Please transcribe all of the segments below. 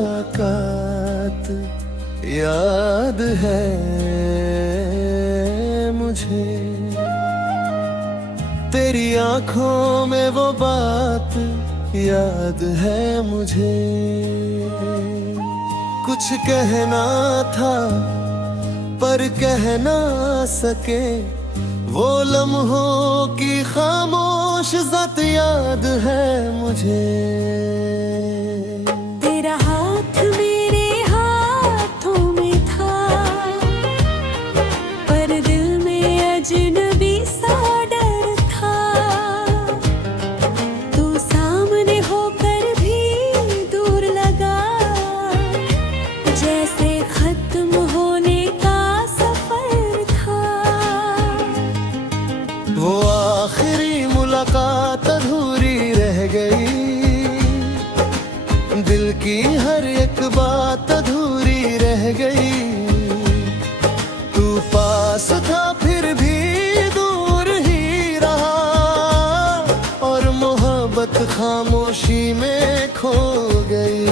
मुलाकात याद है मुझे, तेरी आंखों में वो बात याद है मुझे। कुछ कहना था पर कह ना सके, वो लम्हों की खामोश ज़त याद है मुझे। तेरा हाथ मेरे हाथों में था, पर दिल में अजनबी सा डर था। तू सामने होकर भी दूर लगा, जैसे खत्म होने का सफर था। वो आखिरी मुलाकात अधूरी रह गई, दिल की हर एक बात अधूरी रह गई। तू पास था फिर भी दूर ही रहा, और मोहब्बत खामोशी में खो गई।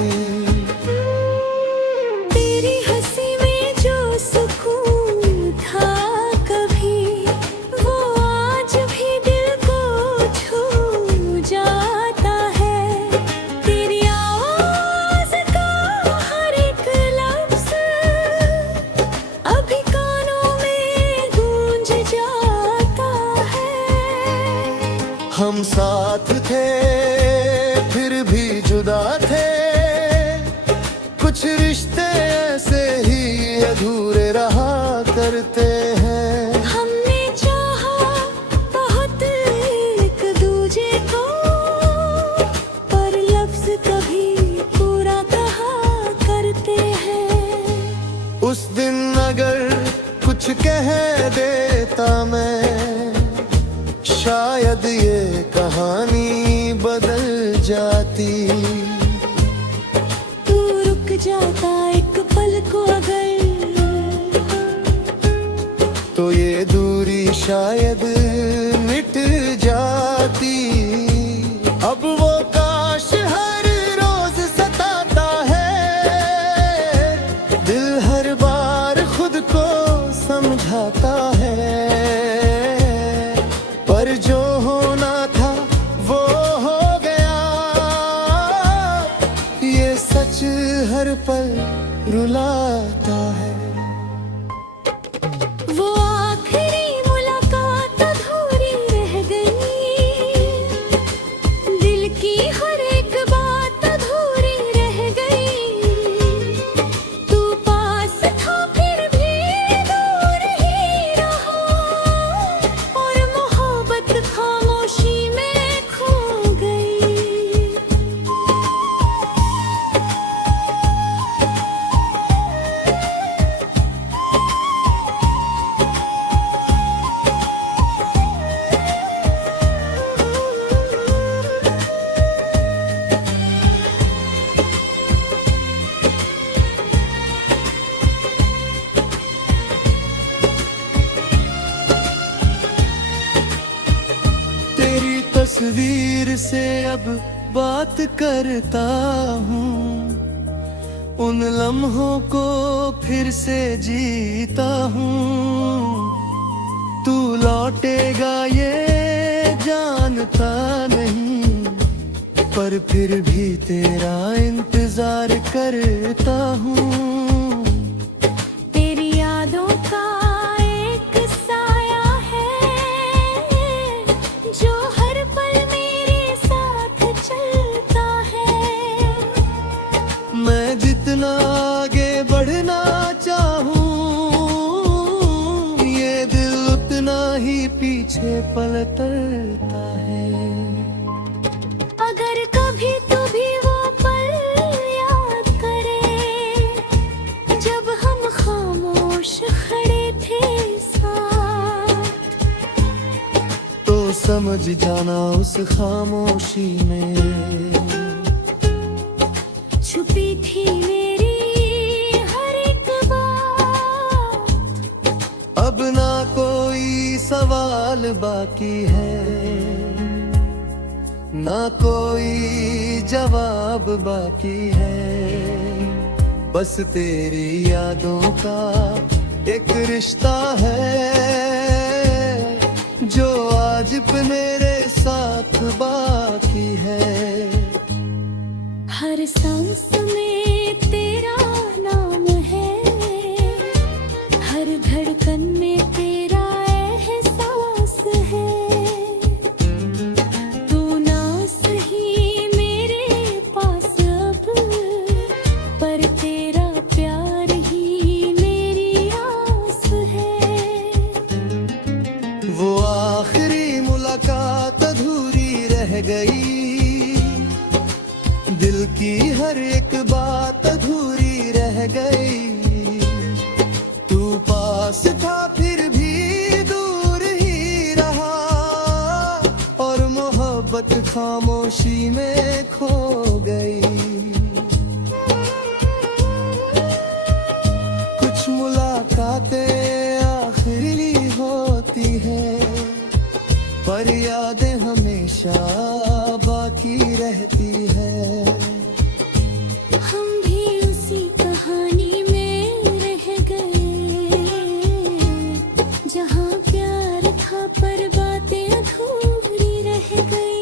तेरी हंसी में जो सुकून था कभी, वो आज भी दिल को छू जाता है। तेरी आवाज़ का हर एक लफ्ज़ अभी कानों में गूंज जाता है। हम साथ थे फिर भी जुदा थे, कुछ रिश्ते ऐसे ही अधूरे रहा करते हैं। हमने चाहा बहुत एक दूजे को, पर लफ्ज़ कभी पूरा कहा करते हैं। उस दिन अगर कुछ कह देता मैं, शायद ये कहानी बदल जाती। तू रुक जाता एक पल को अगर, तो ये दूरी शायद मिट जाती। अब वो काश हर रोज सताता है, दिल हर बार खुद को समझाता है। पर जो होना था वो हो गया, ये सच हर पल रुलाता है। वो आखिरी मुलाकात अधूरी रह गई, दिल की हर एक बात अधूरी रह गई। तू पास था फिर भी दूर ही रहा, और मोहब्बत खामोशी में खो गई। तेरी तस्वीर से अब बात करता हूँ, उन लम्हों को फिर से जीता हूँ। तू लौटेगा ये जानता नहीं, पर फिर भी तेरा इंतजार करता हूँ। तेरी यादों का एक साया है, जो हर पल मेरे साथ चलता है। मैं जितना आगे बढ़ना चाहूँ, ये दिल उतना ही पीछे पलटता है। अगर कभी तू भी वो पल याद करे, जब हम खामोश खड़े थे साथ, तो समझ जाना उस खामोशी में छुपी थी मेरी हर एक बात। अब ना कोई सवाल बाकी है, ना कोई जवाब बाकी है। बस तेरी यादों का एक रिश्ता है जो आज भी मेरे साथ बाकी है। हर सांस में तेरा नाम है, हर धड़कन में तेरा एहसास है। तू ना सही मेरे पास अब, पर तेरा प्यार ही मेरी आस है। वो आखिरी मुलाकात अधूरी रह गई, दिल की हर एक बात अधूरी रह गई। तू पास था फिर भी दूर ही रहा, और मोहब्बत खामोशी में खो गई। कुछ मुलाकातें आखिरी होती हैं, पर यादें हमेशा बाकी रहती है। हम भी उसी कहानी में रह गए, जहाँ प्यार था पर बातें अधूरी रह गई।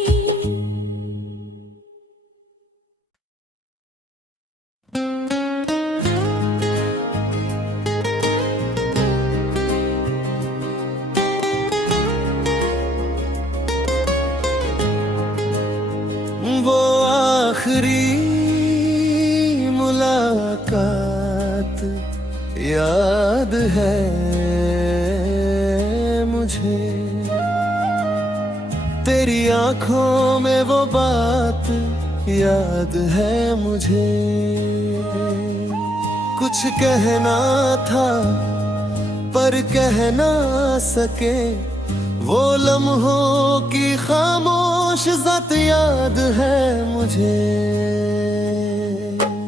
वो आखिरी मुलाकात याद है मुझे, तेरी आंखों में वो बात याद है मुझे। कुछ कहना था पर कह ना सके, वो लम्हों की खामोश ज़त याद है मुझे।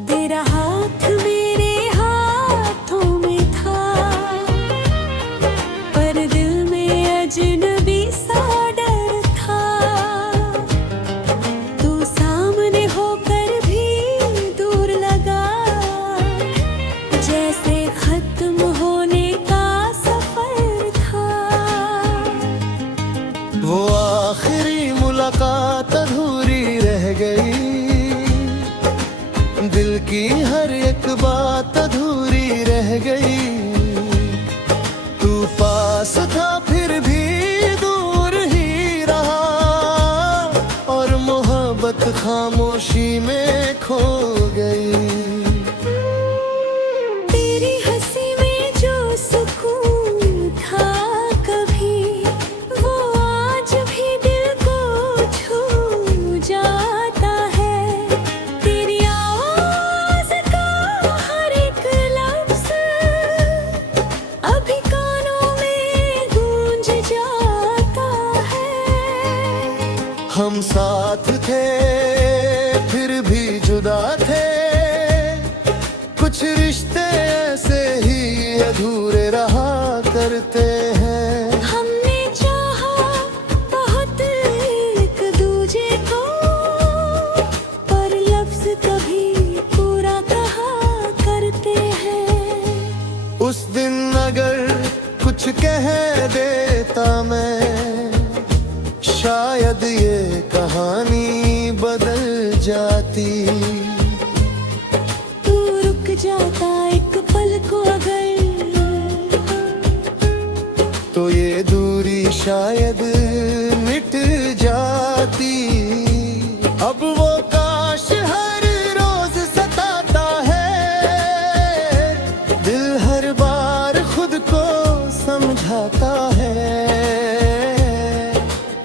तेरा हाथ मेरे हाथों में था, पर दिल में अजनबी सा डर था। तू सामने होकर भी दूर लगा, जैसे खत्म होने का सफर था। वो आखिरी मुलाकात अधूरी रह गई, दिल की हर एक बात अधूरी रह गई। तू पास था फिर भी दूर ही रहा, और मोहब्बत खामोशी में खो गई। तेरी हंसी में जो सुकून था कभी, वो आज भी दिल को छू जाता है। तेरी आवाज़ का हर एक लफ्ज़ अभी कानों में गूंज जाता है। हम साथ थे फिर भी जुदा थे, कुछ रिश्ते ऐसे ही अधूरे रहा करते हैं। हमने चाहा बहुत एक दूजे को, पर लफ्ज़ कभी पूरा कहा करते हैं। उस दिन अगर कुछ कह देता मैं, शायद ये कहानी बदल जाती। तू रुक जाता एक पल को अगर, तो ये दूरी शायद मिट जाती। अब वो काश हर रोज सताता है, दिल हर बार खुद को समझाता है।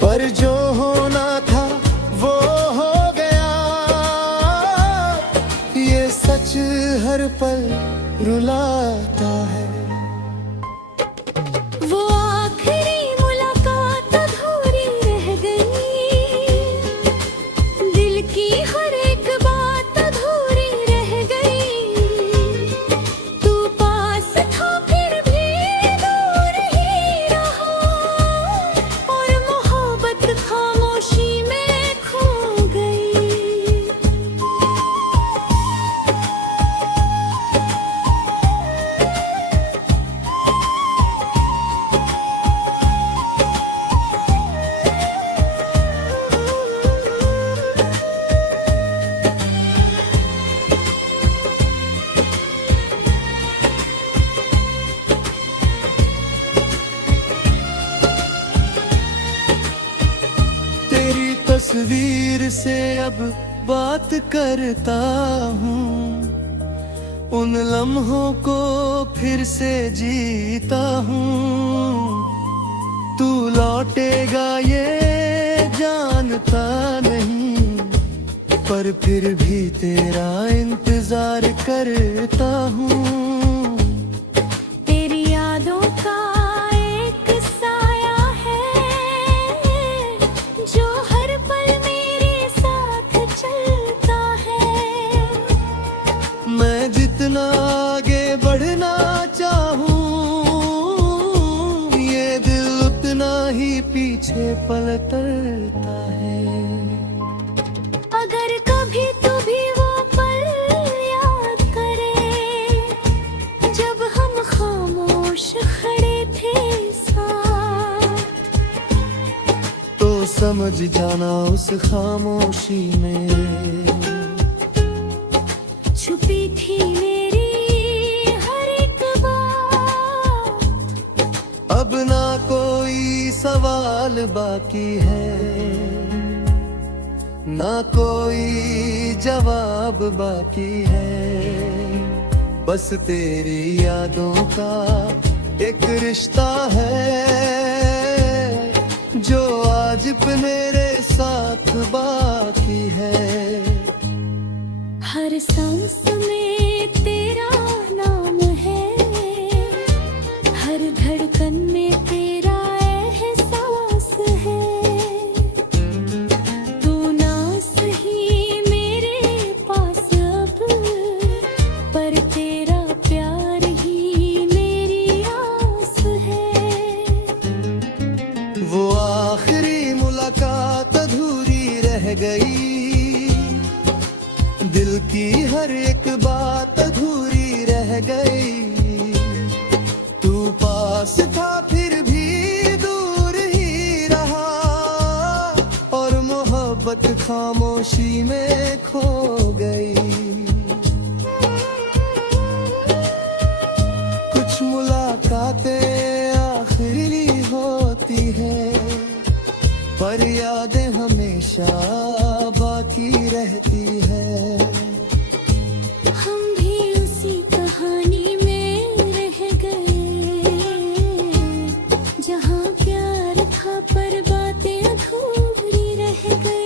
पर जो होना था वो हो गया, ये सच हर पल रुलाता है। वो आखिरी मुलाकात अधूरी रह गई, दिल की हर एक बात अधूरी रह गई। तू पास था फिर भी दूर ही रहा, और मोहब्बत खामोशी में खो गई। करता हूँ, उन लम्हों को फिर से जीता हूँ। तू लौटेगा ये जानता नहीं, पर फिर भी तेरा इंतजार करता हूँ। तेरी यादों का एक साया है जो हर पल मेरे साथ चलता है। मैं जितना आगे बढ़ना चाहूँ, ये दिल उतना ही पीछे पलटता है। अगर कभी तू भी वो पल याद करे जब हम खामोश खड़े थे साथ, तो समझ जाना उस खामोशी में छुपी थी मेरी हर एक बात। अब ना कोई सवाल बाकी है, ना कोई जवाब बाकी है। बस तेरी यादों का एक रिश्ता है जो आज भी मेरे साथ बाकी है। हर सांस में तेरा नाम है, हर धड़कन में तेरा एहसास है। तू ना सही मेरे पास अब, पर तेरा प्यार ही मेरी आस है। वो आखिरी मुलाकात अधूरी रह गई, दिल की हर एक बात अधूरी रह गई। तू पास था फिर भी दूर ही रहा, और मोहब्बत खामोशी में खो गई। कुछ मुलाकातें आखिरी होती हैं, पर यादें हमेशा बाकी रहती है। हम भी उसी कहानी में रह गए जहाँ प्यार था पर बातें अधूरी रह गई।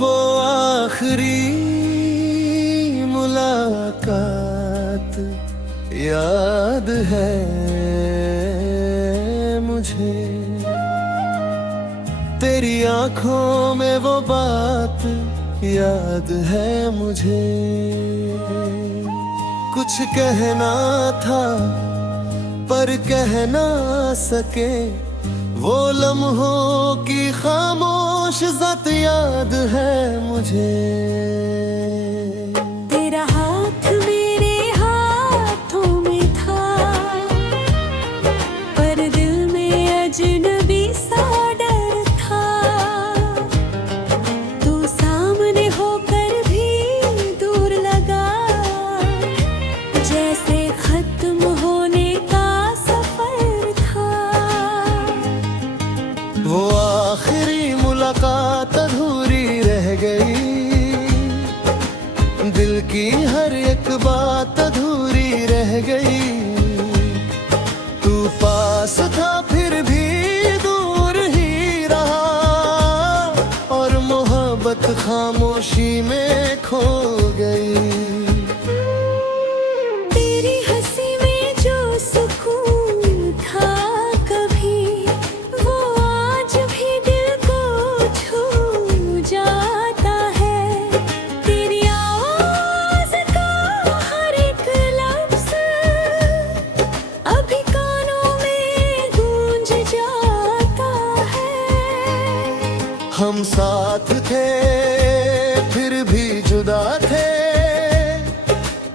वो आखिरी मुलाकात याद है मुझे, तेरी आंखों में वो बात याद है मुझे। कुछ कहना था पर कह ना सके, वो लम्हों की खामोश ज़ात याद है मुझे। तेरा हाथ मेरे हाथों में था, पर दिल में अजनबी सा डर था। तू सामने होकर भी दूर लगा, जैसे खत्म होने का सफर था। वो आखिरी मुलाकात अधूरी रह गई, दिल की हर एक बात अधूरी रह गई। तू पास था फिर भी दूर ही रहा, और मोहब्बत खामोशी में खो गई। तेरी हंसी में जो सुकून था कभी, वो आज भी दिल को छू जाता है। तेरी आवाज़ का हर एक लफ्ज़ अभी कानों में गूंज जाता है। हम साथ थे फिर भी जुदा थे,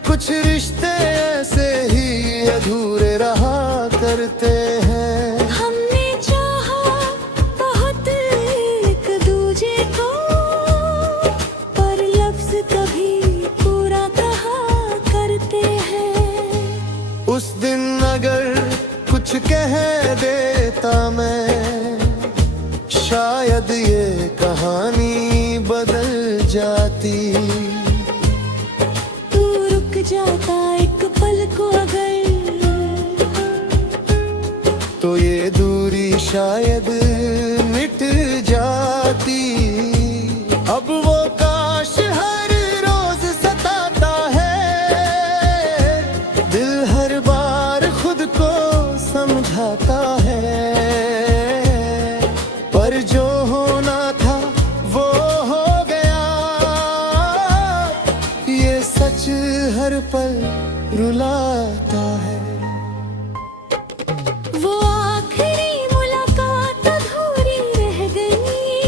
कुछ रिश्ते ऐसे ही अधूरे रहा करते हैं। हमने चाहा बहुत एक दूजे को, तू रुक जाता एक पल को अगर, तो ये दूरी शायद मिट जाती। अब वो काश हर रोज सताता है, दिल हर बार खुद को समझाता है। पर जो होना था वो हो गया, ये सच हर पल रुलाता है। वो आखिरी मुलाकात अधूरी रह गई,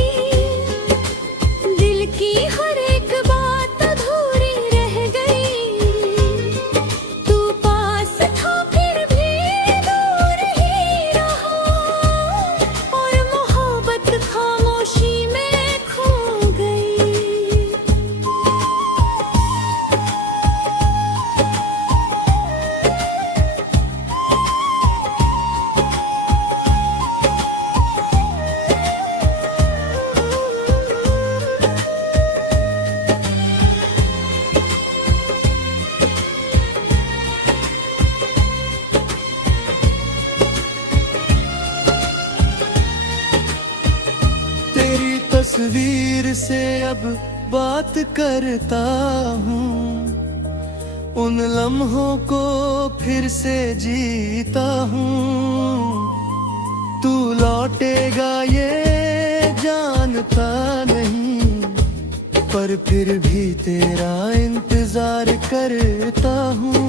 दिल की हर एक बात अधूरी रह गई। तू पास था फिर भी दूर ही रहा, और मोहब्बत खामोशी में खो गई। तेरी तस्वीर से अब बात करता हूँ, उन लम्हों को फिर से जीता हूँ। तू लौटेगा ये जानता नहीं, पर फिर भी तेरा इंतजार करता हूँ।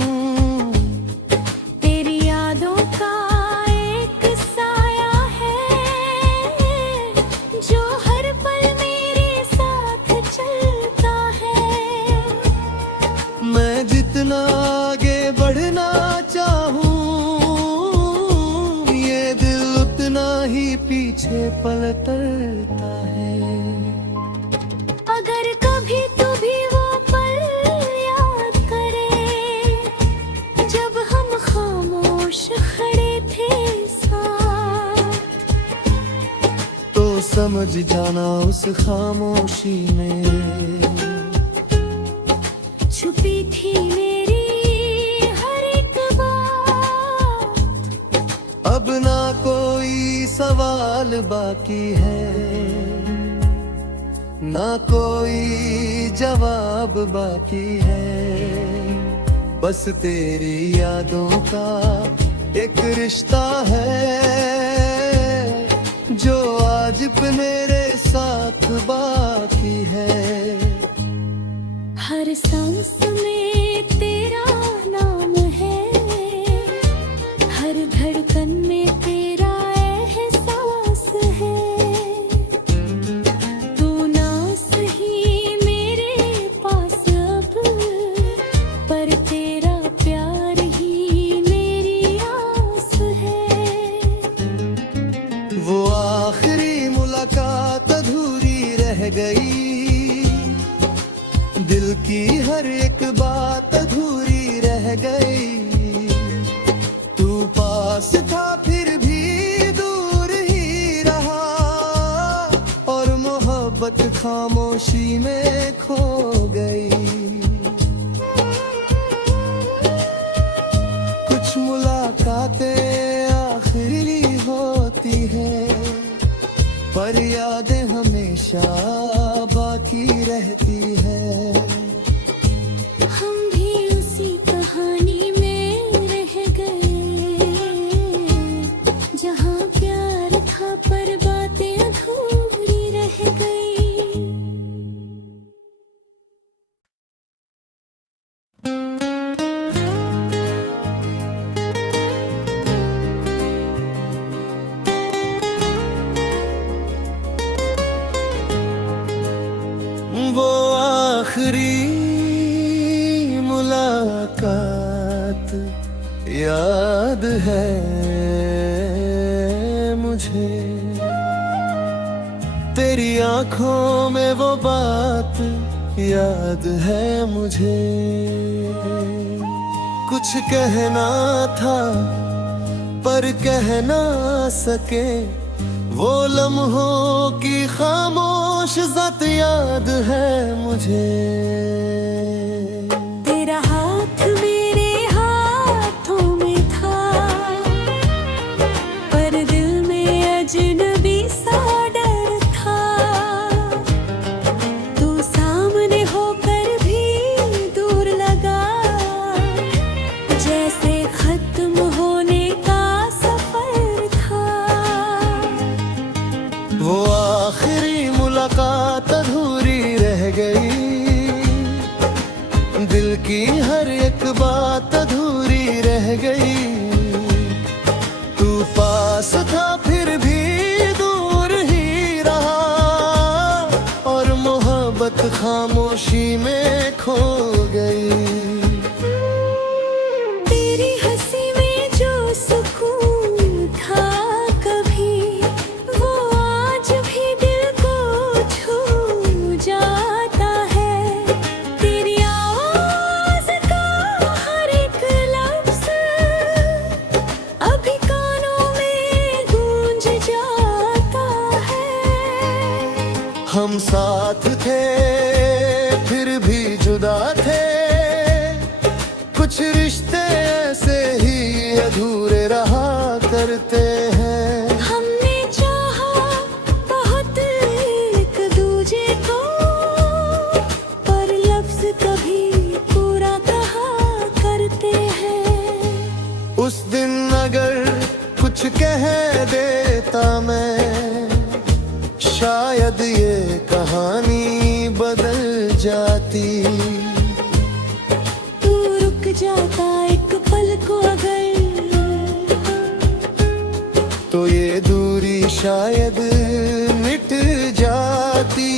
तेरी यादों का एक साया है, जो हर पल मेरे साथ चलता है। मैं जितना आगे बढ़ना चाहूँ, ये दिल उतना ही पीछे पलटता है। अगर कभी तू भी वो पल याद करे, जब हम खामोश खड़े थे साथ, तो समझ जाना उस खामोशी में छुपी थी मेरी हर एक बात। अब ना कोई सवाल बाकी है, ना कोई जवाब बाकी है। बस तेरी यादों का एक रिश्ता है, जो आज भी मेरे साथ बाकी है। हर सांस में तेरा नाम है, हर धड़कन में तेरा एहसास है। तू ना सही मेरे पास अब, पर तेरा प्यार ही मेरी आस है। वो आखिरी मुलाकात अधूरी रह गई, दिल की हर एक बात अधूरी रह गई। तू पास था फिर भी दूर ही रहा, और मोहब्बत खामोशी में खो गई। कुछ मुलाकातें आखिरी होती हैं, पर यादें हमेशा बाकी रहती है। हम भी उसी कहानी में रह गए, जहाँ प्यार था पर बातें अधूरी रह गई। वो आखिरी मुलाकात याद है मुझे, तेरी आंखों में वो बात याद है मुझे। कुछ कहना था पर कह ना सके, वो लम्हों की खामोश खामोश ज़ात याद है मुझे। तेरा हाथ मेरे हाथों में था, पर दिल में अजनबी सा डर था। तू सामने होकर भी दूर लगा, जैसे खत्म होने का सफर था। वो आखिरी मुलाकात अधूरी रह गई, दिल की हर एक बात अधूरी रह गई। तू पास था फिर भी दूर ही रहा, और मोहब्बत खामोशी में खो गई। तेरी हंसी में जो सुकून था कभी, वो आज भी दिल को छू जाता है। तेरी आवाज़ का हर एक लफ्ज़ अभी कानों में गूंज जाता है। हम साथ थे फिर भी जुदा थे, कुछ रिश्ते ऐसे ही अधूरे रहा करते हैं। हमने चाहा बहुत एक दूजे को, पर लफ्ज़ कभी पूरा कहा करते हैं। उस दिन अगर कुछ कह देता मैं, शायद ये कहानी बदल जाती। तू रुक जाता एक पल को अगर, तो ये दूरी शायद मिट जाती।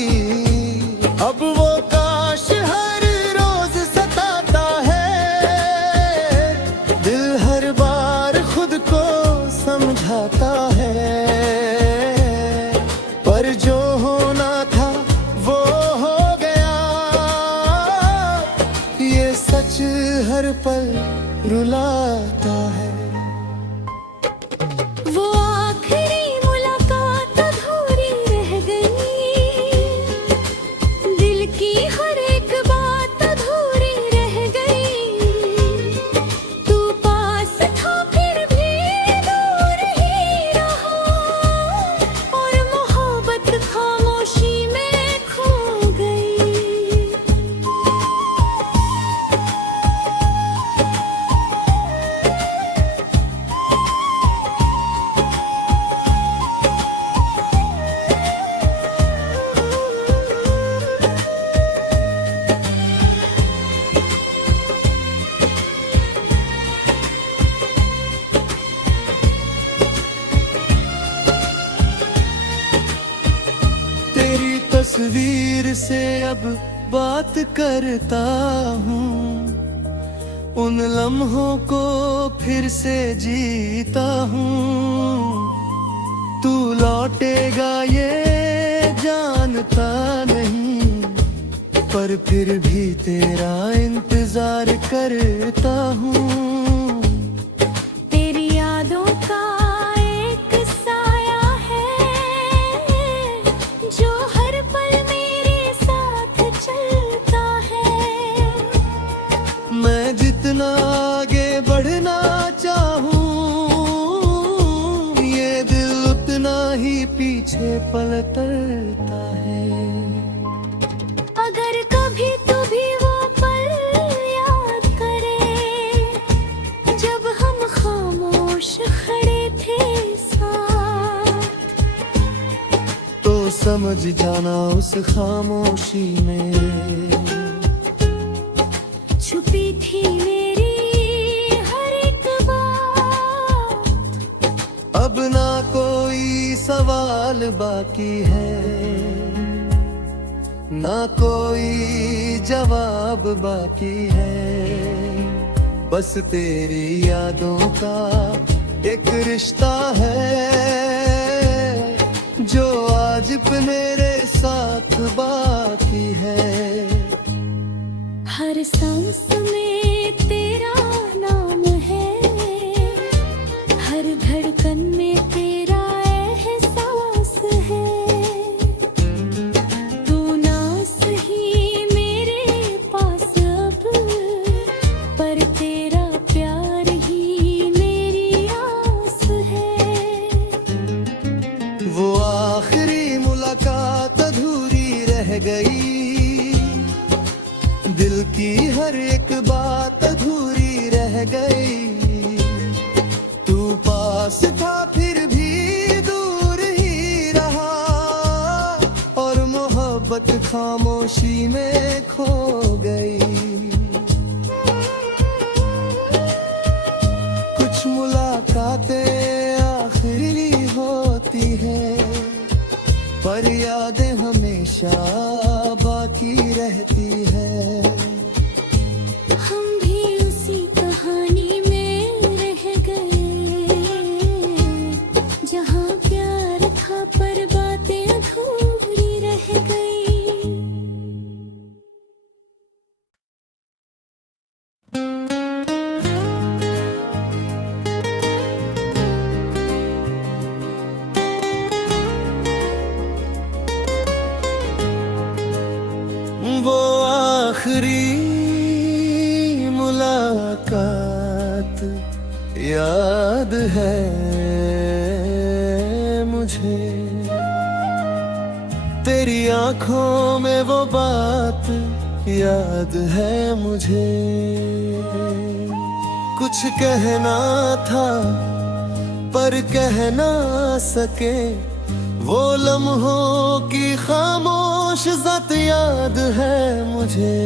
अब वो काश हर रोज सताता है, दिल हर बार खुद को समझाता है। पर जो होना था वो हो गया, ये सच हर पल रुलाता है। वो आखिरी मुलाकात अधूरी रह गई, दिल की हर एक बात अधूरी रह गई। तू पास था फिर भी दूर ही रहा, और मोहब्बत खामोशी में खो गई। तेरी तस्वीर से अब बात करता हूँ, उन लम्हों को फिर से जीता हूँ। तू लौटेगा ये जानता नहीं, पर फिर भी तेरा इंतजार करता हूँ। तेरी यादों का एक साया है, जो हर पल मेरे साथ चलता है। मैं जितना आगे बढ़ना चाहूँ, ये दिल उतना ही पीछे पलटता है। अगर कभी तू भी वो पल याद करे, जब हम खामोश खड़े थे साथ, तो समझ जाना उस खामोशी में छुपी थी मेरी हर एक बात। अब ना कोई सवाल बाकी है, ना कोई जवाब बाकी है। बस तेरी यादों का एक रिश्ता है, जो आज मेरे साथ बाकी है। हर सांस में तेरा नाम है, हर धड़कन में तेरा एहसास है। की हर एक बात अधूरी रह गई। तू पास था फिर भी दूर ही रहा, और मोहब्बत खामोशी में खो गई। कुछ मुलाकातें आखिरी होती हैं, पर यादें हमेशा बाकी रहती है। हम भी उसी कहानी में रह गए, जहाँ प्यार था पर बातें अधूरी रह गई। वो आखिरी मुलाकात याद है मुझे, तेरी आंखों में वो बात याद है मुझे। कुछ कहना था पर कह ना सके, वो लम्हों की खामोश ज़त याद है मुझे।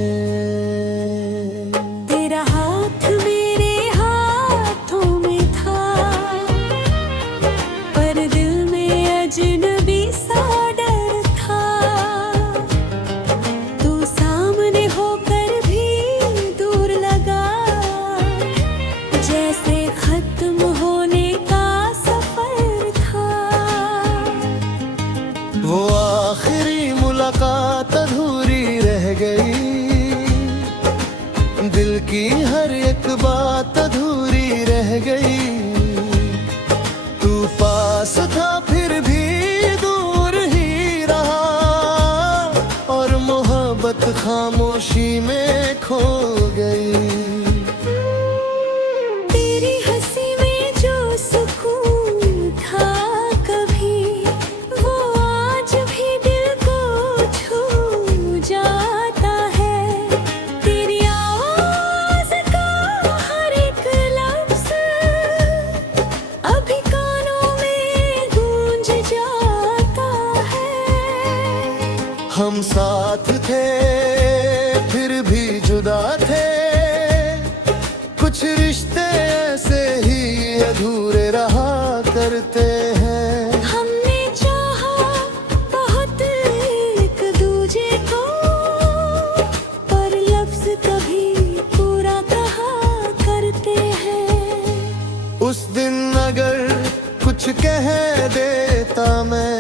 तेरा हाथ मेरे हाथों में था, पर दिल में अजनबी सा डर था। तू सामने होकर भी दूर लगा, जैसे खत्म होने का सफर था। वो आखिरी मुलाकात अधूरी रह गई, दिल की हर एक बात अधूरी रह गई। तू पास था फिर भी दूर ही रहा, और मोहब्बत खामोशी में खो गई। तेरी हंसी में जो सुकून था कभी, वो आज भी दिल को छू जाता है। तेरी आवाज़ का हर एक लफ्ज़ अभी कानों में गूंज जाता है। हम साथ थे फिर भी जुदा थे, कुछ रिश्ते ऐसे ही अधूरे रहा करते हैं। हमने चाहा बहुत एक दूजे को, पर लफ्ज़ कभी पूरा कहा करते हैं। उस दिन अगर कुछ कह देता मैं,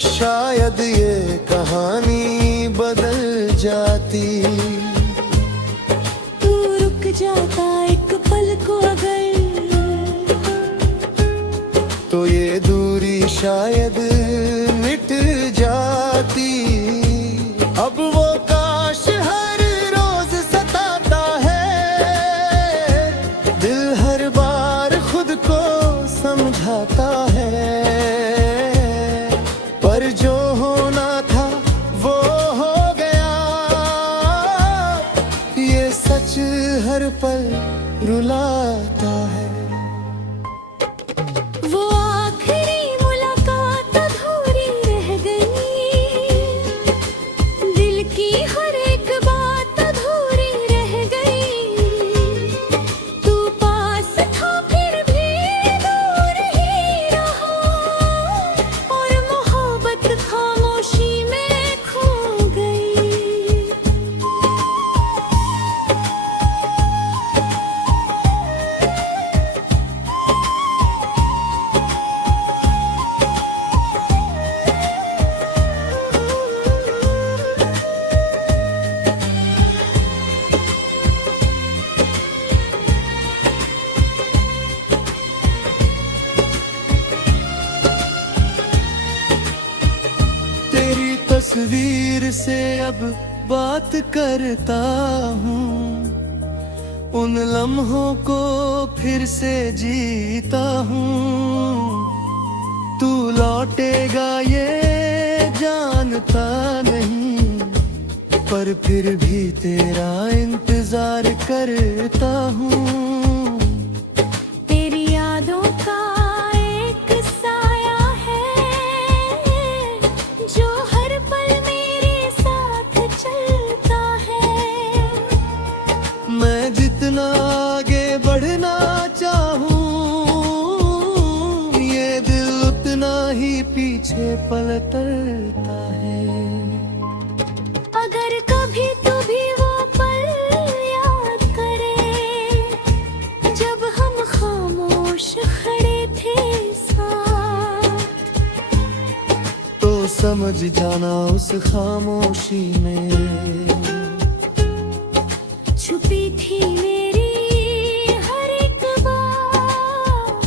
शायद ये कहानी बदल जाती। तू रुक जाता एक पल को अगर, तो ये दूरी शायद मिट जाती। अब वो काश हर रोज सताता है, दिल हर बार खुद को समझाता है। पर जो होना था वो हो गया, ये सच हर पल रुलाता है। वो आखिरी मुलाकात अधूरी रह गई, दिल की हर एक बात अधूरी रह गई। तू पास था फिर भी दूर ही रहा, और मोहब्बत खामोशी में खो गई। तेरी तस्वीर से अब बात करता हूँ, उन लम्हों को फिर से जीता हूँ। तू लौटेगा ये जानता नहीं, पर फिर भी तेरा इंतजार करता हूँ। तेरी यादों का एक साया है जो हर पल मेरे साथ चलता है। मैं जितना आगे बढ़ना चाहूँ, ये दिल उतना ही पीछे पलटता है। अगर कभी तू भी वो पल याद करे जब हम खामोश खड़े थे साथ, तो समझ जाना उस खामोशी में छुपी थी मेरी हर एक बात।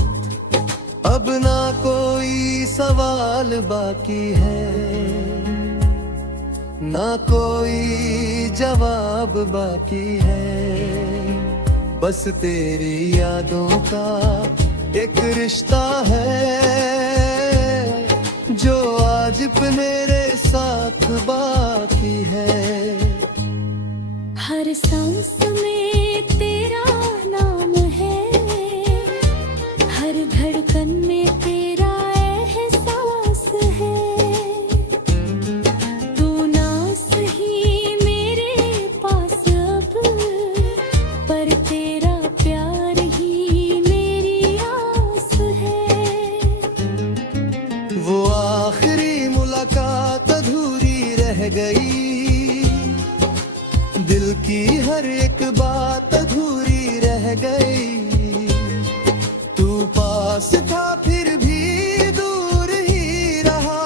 अब ना कोई सवाल बाकी है, ना कोई जवाब बाकी है। बस तेरी यादों का एक रिश्ता है जो आज मेरे साथ बाकी है। हर सांस में तेरा नाम है, हर धड़कन में तेरा एहसास है। तू ना सही मेरे पास अब, पर तेरा प्यार ही मेरी आस है। वो आखिरी मुलाकात अधूरी रह गई, दिल की हर एक बात अधूरी रह गई। तू पास था फिर भी दूर ही रहा,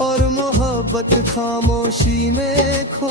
और मोहब्बत खामोशी में खो